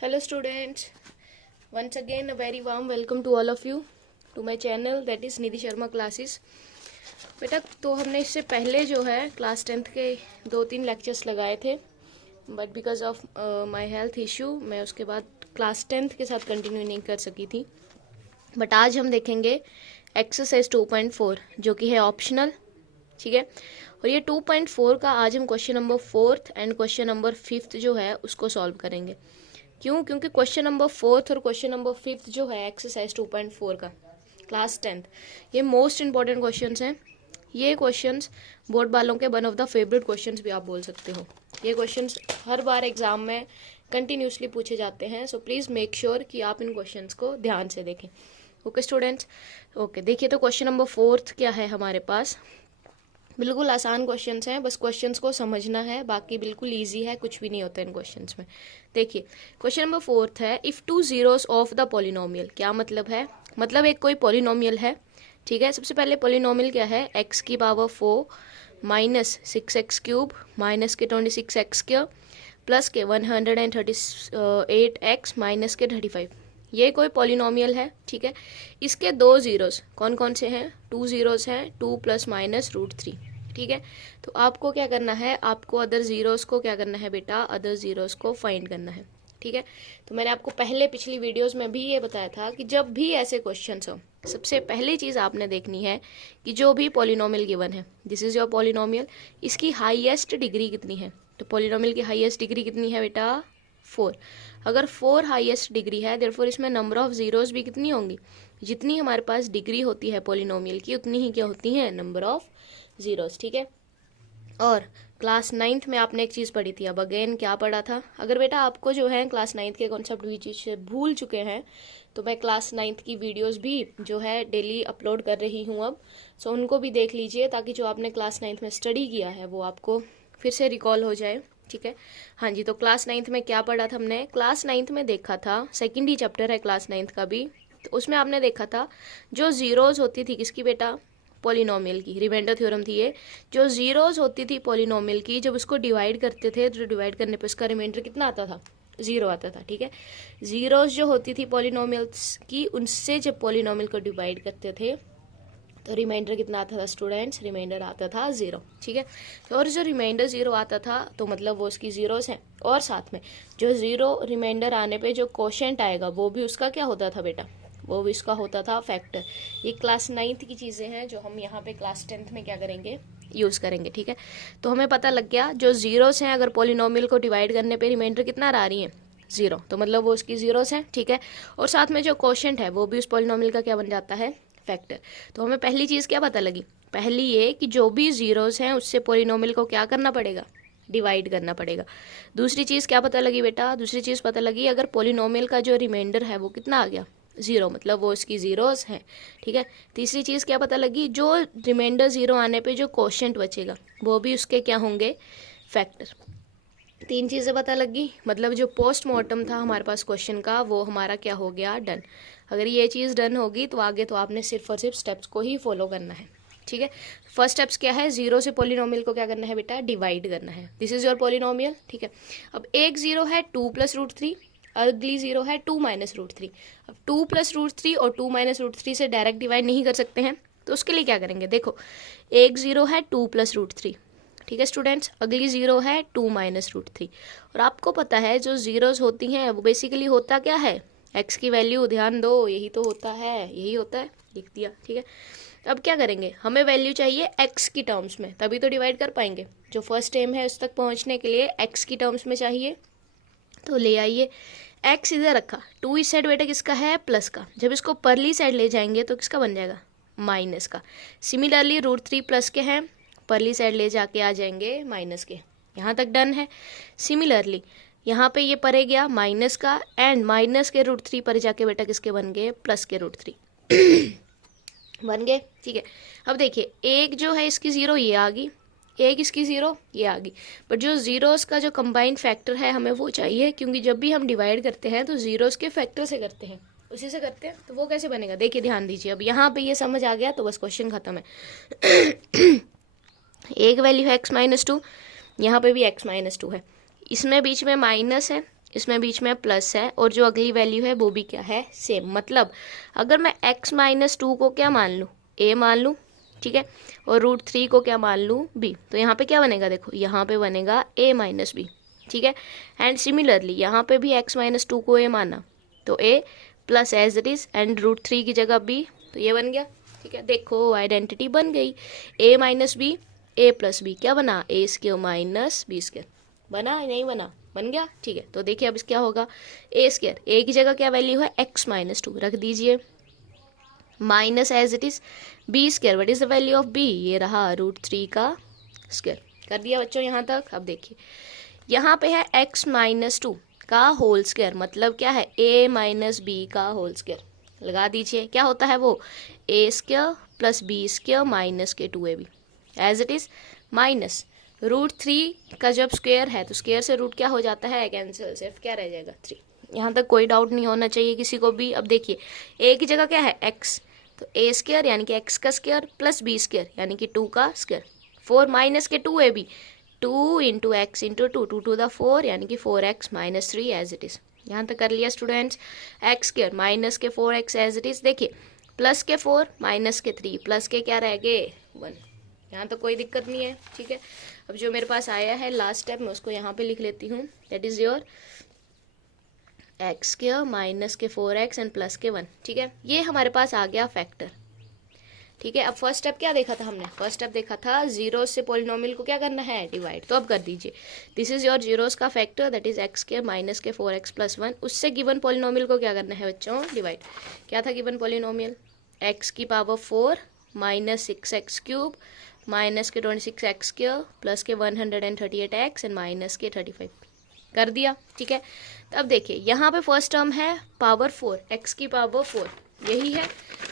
Hello students, once again a very warm welcome to all of you to my channel that is Nidhi Sharma classes. बेटा तो हमने इससे पहले जो है क्लास 10th के 2-3 लेक्चर्स लगाए थे, but because of my health issue मैं उसके बाद क्लास 10th के साथ कंटिन्यू नहीं कर सकी थी। बट आज हम देखेंगे एक्सरसाइज 2.4 जो कि है ऑप्शनल, ठीक है। और ये 2.4 का आज हम question number 4th and question number 5th जो है उसको सॉल्व करेंगे। क्यों? क्योंकि क्वेश्चन नंबर 4th और क्वेश्चन नंबर 5th जो है एक्सरसाइज 2.4 का क्लास 10th, ये मोस्ट इंपॉर्टेंट क्वेश्चंस हैं। ये क्वेश्चंस बोर्ड वालों के one of the favourite questions भी आप बोल सकते हो। ये क्वेश्चंस हर बार एग्जाम में कंटिन्यूसली पूछे जाते हैं, सो प्लीज़ मेक श्योर कि आप इन क्वेश्चंस को ध्यान से देखें। ओके स्टूडेंट्स, ओके देखिए तो क्वेश्चन नंबर 4th क्या है हमारे पास। बिल्कुल आसान क्वेश्चंस हैं, बस क्वेश्चंस को समझना है, बाकी बिल्कुल इजी है, कुछ भी नहीं होता इन क्वेश्चंस में। देखिए क्वेश्चन नंबर 4th है, if 2 zeros of the polynomial. क्या मतलब है? मतलब एक कोई पॉलिनोमियल है, ठीक है। सबसे पहले पॉलिनोमियल क्या है? x की power 4 minus 6x cube minus के 26x² प्लस के 138x माइनस के 35। ये कोई पॉलिनोमियल है, ठीक है। इसके दो जीरोस कौन कौन से हैं? 2 zeros हैं, 2 प्लस माइनस √3, ठीक है। तो आपको क्या करना है? आपको अदर जीरोस को क्या करना है बेटा? अदर जीरोस को फाइंड करना है, ठीक है। तो मैंने आपको पहले पिछली वीडियोस में भी ये बताया था कि जब भी ऐसे क्वेश्चंस हो, सबसे पहली चीज़ आपने देखनी है कि जो भी पॉलिनोमियल गिवन है, दिस इज योर पॉलिनोमियल, इसकी हाईएस्ट डिग्री कितनी है। तो पॉलिनोमियल की हाईएस्ट डिग्री कितनी है बेटा? 4। अगर 4 हाईएस्ट डिग्री है, देयरफॉर इसमें नंबर ऑफ जीरोस भी कितनी होंगी? जितनी हमारे पास डिग्री होती है पॉलिनोमियल की, उतनी ही क्या होती है? नंबर ऑफ जीरोस, ठीक है। और क्लास 9th में आपने एक चीज़ पढ़ी थी, अब अगेन क्या पढ़ा था? अगर बेटा आपको जो है क्लास 9th के कॉन्सेप्ट भी चीज़ से भूल चुके हैं, तो मैं क्लास 9th की वीडियोस भी जो है डेली अपलोड कर रही हूँ अब, सो उनको भी देख लीजिए ताकि जो आपने क्लास 9th में स्टडी किया है वो आपको फिर से रिकॉल हो जाए, ठीक है। हाँ जी, तो क्लास 9th में क्या पढ़ा था हमने? क्लास 9th में देखा था, सेकेंड ही चैप्टर है क्लास 9th का भी, तो उसमें आपने देखा था जो जीरोज होती थी किसकी बेटा? पॉलिनोमियल की। रिमाइंडर थ्योरम थी ये। जो जीरोज होती थी पॉलिनोमियल की, जब उसको डिवाइड करते थे तो डिवाइड करने पे उसका रिमाइंडर कितना आता था? 0 आता था, ठीक है। जीरोज जो होती थी पॉलिनोमियल्स की, उनसे जब पॉलिनोमियल को डिवाइड करते थे तो रिमाइंडर कितना आता था स्टूडेंट्स? रिमाइंडर आता था 0, ठीक है। और जो रिमाइंडर 0 आता था तो मतलब वो उसकी जीरोस हैं, और साथ में जो 0 रिमाइंडर आने पे जो क्वोशिएंट आएगा वो भी उसका क्या होता था बेटा? वो भी इसका होता था फैक्टर। ये क्लास 9th की चीज़ें हैं जो हम यहाँ पे क्लास 10th में क्या करेंगे? यूज़ करेंगे, ठीक है। तो हमें पता लग गया जो जीरोस हैं, अगर पॉलिनोमियल को डिवाइड करने पे रिमाइंडर कितना आ रही है? 0, तो मतलब वो उसकी जीरोस हैं, ठीक है। और साथ में जो क्वोशिएंट है वो भी उस पॉलिनोमियल का क्या बन जाता है? फैक्टर। तो हमें पहली चीज़ क्या पता लगी? पहली ये कि जो भी जीरोस हैं उससे पॉलिनोमियल को क्या करना पड़ेगा? डिवाइड करना पड़ेगा। दूसरी चीज़ क्या पता लगी बेटा? दूसरी चीज़ पता लगी अगर पॉलिनोमियल का जो रिमाइंडर है वो कितना आ गया? 0, मतलब वो इसकी जीरोस हैं, ठीक है। तीसरी चीज़ क्या पता लगी? जो रिमाइंडर 0 आने पे जो क्वोशिएंट बचेगा वो भी उसके क्या होंगे? फैक्टर। 3 चीज़ें पता लगी, मतलब जो पोस्टमार्टम था हमारे पास क्वेश्चन का वो हमारा क्या हो गया? डन। अगर ये चीज़ डन होगी तो आगे तो आपने सिर्फ और सिर्फ स्टेप्स को ही फॉलो करना है, ठीक है। फर्स्ट स्टेप्स क्या है? 0 से पॉलिनोमियल को क्या करना है बेटा? डिवाइड करना है। दिस इज योर पॉलिनोमियल, ठीक है। अब एक 0 है 2 प्लस √3, अगली 0 है 2 माइनस √3। अब 2 प्लस √3 और 2 माइनस √3 से डायरेक्ट डिवाइड नहीं कर सकते हैं, तो उसके लिए क्या करेंगे? देखो एक 0 है 2 प्लस √3, ठीक है स्टूडेंट्स। अगली 0 है 2 माइनस √3। और आपको पता है जो जीरोस होती हैं वो बेसिकली होता क्या है? एक्स की वैल्यू, ध्यान दो, यही तो होता है, यही होता है, लिख दिया, ठीक है। अब क्या करेंगे? हमें वैल्यू चाहिए एक्स की टर्म्स में, तभी तो डिवाइड कर पाएंगे। जो फर्स्ट एम है उस तक पहुंचने के लिए एक्स की टर्म्स में चाहिए, तो ले आइए। एक्स इधर रखा, 2 इस साइड बेटा किसका है? प्लस का। जब इसको परली साइड ले जाएंगे तो किसका बन जाएगा? माइनस का। सिमिलरली √3 प्लस के हैं, परली साइड ले जाके आ जाएंगे माइनस के। यहाँ तक डन है। सिमिलरली यहाँ पे ये परे गया माइनस का, एंड माइनस के √3 पर जाके बेटा किसके बन गए? प्लस के √3 बन गए, ठीक है। अब देखिए एक जो है इसकी 0 ये आ गई, एक इसकी 0 ये आ गई, बट जो जीरोस का जो कंबाइंड फैक्टर है हमें वो चाहिए, क्योंकि जब भी हम डिवाइड करते हैं तो जीरोस के फैक्टर से करते हैं, उसी से करते हैं, तो वो कैसे बनेगा? देखिए ध्यान दीजिए, अब यहाँ पे ये समझ आ गया तो बस क्वेश्चन खत्म है। एक वैल्यू है x-2, यहाँ पे भी x-2 है, इसमें बीच में माइनस है, इसमें बीच में प्लस है और जो अगली वैल्यू है वो भी क्या है, सेम। मतलब अगर मैं x माइनस 2 को क्या मान लूँ, a मान लूँ, ठीक है, और √3 को क्या मान लूँ, b, तो यहाँ पे क्या बनेगा, देखो यहाँ पे बनेगा a माइनस बी, ठीक है। एंड सिमिलरली यहाँ पे भी x माइनस 2 को a माना तो a plus as it is and √3 की जगह b, तो ये बन गया, ठीक है। देखो आइडेंटिटी बन गई, a minus B, a plus B क्या बना, a square minus B square, बना नहीं बना, बन गया, ठीक है। तो देखिए अब इस क्या होगा, a स्क्वायर, a की जगह क्या वैल्यू है, x माइनस 2 रख दीजिए, minus as it is B square, what is the value of b, ये रहा √3 का स्क्वायर। कर दिया बच्चों यहाँ तक। अब देखिए यहाँ पे है x माइनस 2 का होल स्क्वायर, मतलब क्या है, a माइनस बी का होल स्क्वायर, लगा दीजिए, क्या होता है वो, a square plus B square minus के 2ab as it is, minus √3 का जब स्क्वायर है तो स्क्वायर से रूट क्या हो जाता है, कैंसिल, सिर्फ क्या रह जाएगा 3। यहाँ तक कोई डाउट नहीं होना चाहिए किसी को भी। अब देखिए a की जगह क्या है x, तो a स्क्वायर यानी कि x का स्क्वायर प्लस b स्क्वायर यानी कि 2 का स्क्वायर, 4 माइनस के 2ab, 2 into x into 2 to the 4 यानी कि 4x minus 3 as it is. यहाँ तक कर लिया स्टूडेंट्स। एक्स स्क्वायर माइनस के 4x एज इट इज़, देखिए प्लस के 4 माइनस के 3 प्लस के क्या रह गए 1, यहाँ तो कोई दिक्कत नहीं है, ठीक है। अब जो मेरे पास आया है लास्ट स्टेप मैं उसको यहाँ पे लिख लेती हूँ, that is your x square minus के 4x एंड प्लस के 1, ठीक है। ये हमारे पास आ गया फैक्टर, ठीक है। अब फर्स्ट स्टेप क्या देखा था हमने, फर्स्ट स्टेप देखा था जीरो से पॉलिनोमियल को क्या करना है, डिवाइड। तो अब कर दीजिए, दिस इज योर जीरोस का factor that is x square minus के 4x प्लस 1, उससे गिवन पॉलिनोमियल को क्या करना है बच्चों, डिवाइड। क्या था गिवन पॉलिनोमियल, x की power 4 minus 6x cube minus के 26x स्क्वायर प्लस के 138x एंड माइनस के 35, कर दिया, ठीक है। तो अब देखिए यहाँ पे फर्स्ट टर्म है पावर 4, x की पावर 4, यही है।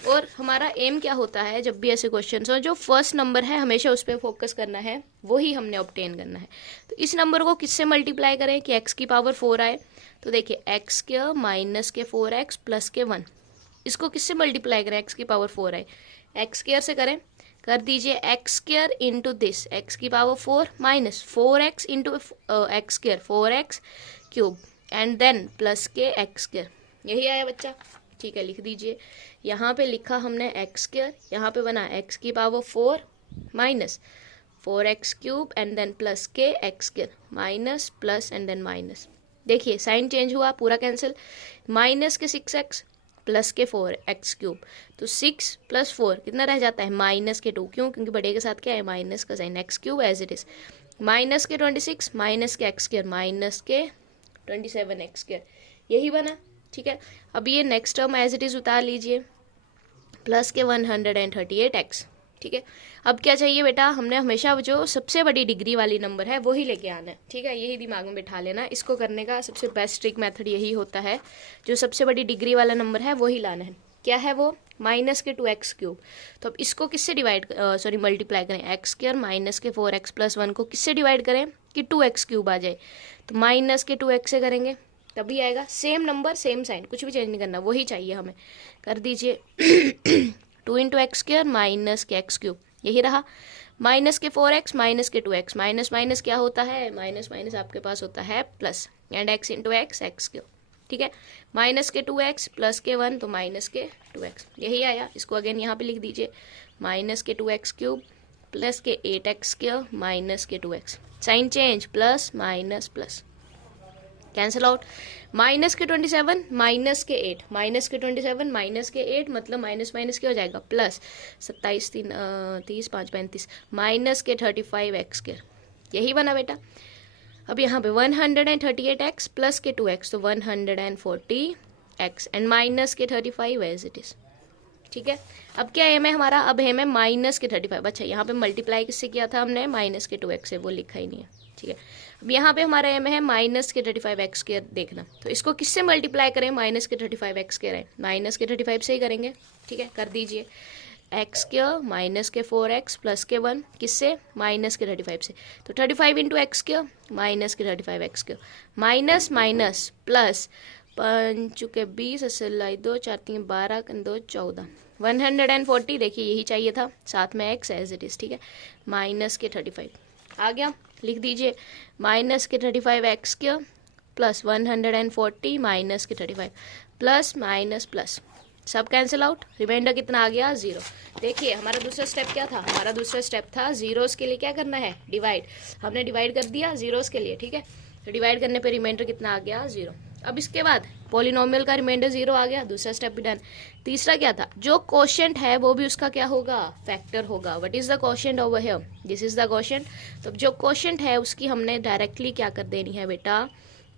और हमारा एम क्या होता है जब भी ऐसे क्वेश्चन हो, जो फर्स्ट नंबर है हमेशा उस पर फोकस करना है, वही हमने ऑब्टेन करना है। तो इस नंबर को किससे मल्टीप्लाई करें कि x की पावर 4 आए, तो देखिए एक्स स्क्वायर माइनस के 4x प्लस के 1, इसको किससे मल्टीप्लाई करें, x की पावर 4 आए, एक्स स्क्वायर से करें, कर दीजिए x square into this x की power 4 minus 4x into x square 4x cube and then plus के एक्स स्क्वायर, यही आया बच्चा, ठीक है। लिख दीजिए, यहाँ पे लिखा हमने एक्स स्क्वायर, यहाँ पे बना एक्स की power 4 minus 4x cube and then plus के x square minus plus and then minus, देखिए साइन चेंज हुआ, पूरा कैंसिल, माइनस के 6x प्लस के 4x क्यूब, तो 6 प्लस 4 कितना रह जाता है, माइनस के 2, क्यों, क्योंकि बड़े के साथ क्या है माइनस का sign, x cube as it is, minus के 26 माइनस के एक्स स्क्वायर माइनस के 27x स्क्वायर, यही बना, ठीक है। अब ये next term as it is उतार लीजिए, प्लस के 138x, ठीक है। अब क्या चाहिए बेटा, हमने हमेशा जो सबसे बड़ी डिग्री वाली नंबर है वही लेके आना है, ठीक है, यही दिमाग में बिठा लेना। इसको करने का सबसे बेस्ट ट्रिक मेथड यही होता है, जो सबसे बड़ी डिग्री वाला नंबर है वही लाना है। क्या है वो, माइनस के 2x क्यूब, तो अब इसको किससे डिवाइड मल्टीप्लाई करें, एक्स स्क्वायर माइनस के 4x प्लस 1 को किससे डिवाइड करें कि 2x क्यूब आ जाए, तो माइनस के 2x से करेंगे तभी आएगा, सेम नंबर सेम साइन, कुछ भी चेंज नहीं करना, वही चाहिए हमें। कर दीजिए 2 इंटू एक्स स्क्वायर माइनस के एक्स क्यूब, यही रहा, माइनस के 4x माइनस के 2x, माइनस माइनस क्या होता है, माइनस माइनस आपके पास होता है plus, and x into x x cube, ठीक है, माइनस के 2x प्लस के 1 तो माइनस के 2x, यही आया। इसको अगेन यहाँ पे लिख दीजिए, माइनस के 2x क्यूब प्लस के 8x स्क्वायर माइनस के 2x, sign change, plus minus plus, cancel out, minus के 27 माइनस के 8, माइनस के 27 माइनस के 8 मतलब माइनस माइनस क्या हो जाएगा प्लस, 27 3 30 5 35 माइनस के 35x स्क्वायर, यही बना बेटा। अब यहाँ पे 138x प्लस के 2x तो 140x एंड माइनस के 35 एज इट इज, ठीक है। अब क्या एम है हमारा, अब एम है माइनस के 35, अच्छा यहाँ पे मल्टीप्लाई किससे किया था हमने, माइनस के 2x से, वो लिखा ही नहीं है, ठीक है। अब यहाँ पे हमारा एम है माइनस के 35x स्क्वायर देखना, तो इसको किससे मल्टीप्लाई करें, माइनस के 35x स्क्वायर है, माइनस के 35 से ही करेंगे, ठीक है। कर दीजिए एक्स स्क्वायर माइनस के 4x प्लस के 1 किससे, माइनस के 35 से, तो 35 इंटू एक्स स्क्वायर माइनस के 35x square, minus minus plus, 5 के 20 असलाई 2 4 3 12 2 14 140, देखिए यही चाहिए था, साथ में x एज इट इज, ठीक है, माइनस के 35 आ गया। लिख दीजिए माइनस के 35x स्क्वायर प्लस 140 माइनस के 35 प्लस माइनस प्लस, सब कैंसिल आउट, रिमाइंडर कितना आ गया 0। देखिए हमारा दूसरा स्टेप क्या था, हमारा दूसरा स्टेप था जीरोस के लिए क्या करना है, डिवाइड। हमने डिवाइड कर दिया जीरोस के लिए, ठीक है। तो डिवाइड करने पे रिमाइंडर कितना आ गया 0। अब इसके बाद पॉलिनोमियल का रिमाइंडर 0 आ गया, दूसरा स्टेप भी डन। तीसरा क्या था, जो क्वोशिएंट है वो भी उसका क्या होगा, फैक्टर होगा। What is the quotient over here, this is the quotient. तो जो क्वोशिएंट है उसकी हमने डायरेक्टली क्या कर देनी है बेटा,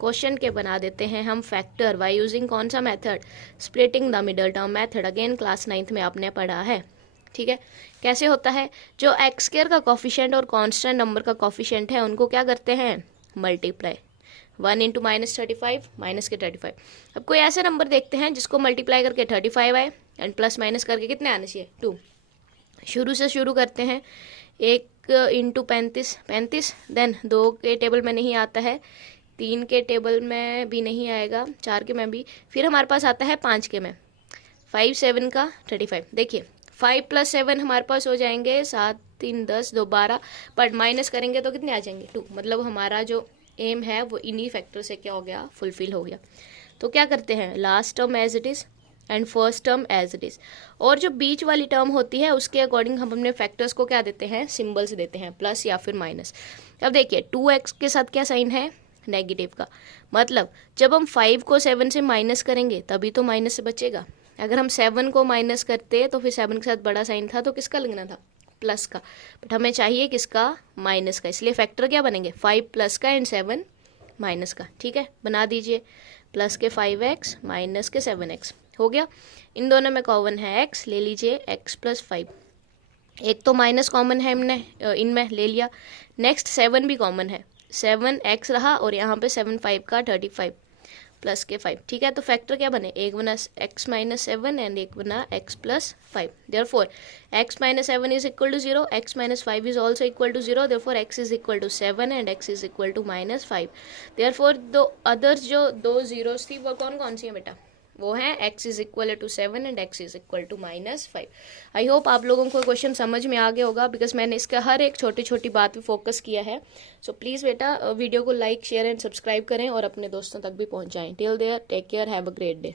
क्वोशिएंट के बना देते हैं हम फैक्टर बाय यूजिंग कौन सा method, splitting the middle term method. Again class 9th में आपने पढ़ा है, ठीक है। कैसे होता है, जो एक्स स्क्वायर का कॉफिशिएंट और कांस्टेंट नंबर का कॉफिशिएंट है उनको क्या करते हैं, मल्टीप्लाई। 1 इंटू -35 माइनस के 35। अब कोई ऐसे नंबर देखते हैं जिसको मल्टीप्लाई करके 35 आए एंड प्लस माइनस करके कितने आने चाहिए, 2। शुरू से शुरू करते हैं, 1 इंटू 35, देन 2 के टेबल में नहीं आता है, 3 के टेबल में भी नहीं आएगा, 4 के में भी, फिर हमारे पास आता है 5 के में, 5 7 का 35। देखिए 5 + 7 हमारे पास हो जाएंगे 7 3 10 2 12, बट माइनस करेंगे तो कितने आ जाएंगे 2। मतलब हमारा जो एम है वो इन्हीं फैक्टर से क्या हो गया, फुलफिल हो गया। तो क्या करते हैं, last term as it is and first term as it is, और जो बीच वाली टर्म होती है उसके अकॉर्डिंग हम अपने फैक्टर्स को क्या देते हैं, सिंबल्स देते हैं, प्लस या फिर माइनस। अब देखिए 2x के साथ क्या साइन है, नेगेटिव का। मतलब जब हम 5 को 7 से माइनस करेंगे तभी तो माइनस से बचेगा। अगर हम 7 को माइनस करते तो फिर 7 के साथ बड़ा साइन था तो किसका लगना था, प्लस का, बट हमें चाहिए किसका, माइनस का। इसलिए फैक्टर क्या बनेंगे, 5 प्लस का एंड 7 माइनस का, ठीक है। बना दीजिए, प्लस के 5x माइनस के 7x हो गया। इन दोनों में कॉमन है x, ले लीजिए x + 5। एक तो माइनस कॉमन है हमने इनमें ले लिया, नेक्स्ट 7 भी कॉमन है, 7x रहा और यहाँ पे 7 5 का 35 प्लस के 5, ठीक है। तो फैक्टर क्या बने, एक बना x - 7 एंड एक बना x + 5। Therefore x - 7 is equal to 0, x - 5 is also equal to 0, therefore x is equal to 7 and x is equal to -5। Therefore दो अदर्स जो 2 जीरोस थी वो कौन कौन सी है बेटा, वो है x is equal to 7 and x is equal to -5। I hope आप लोगों को क्वेश्चन समझ में आ गया होगा, बिकॉज मैंने इसका हर एक छोटी छोटी बात पे फोकस किया है। सो प्लीज़ बेटा वीडियो को लाइक शेयर एंड सब्सक्राइब करें और अपने दोस्तों तक भी पहुंचाएं। Till there take care, have a great day.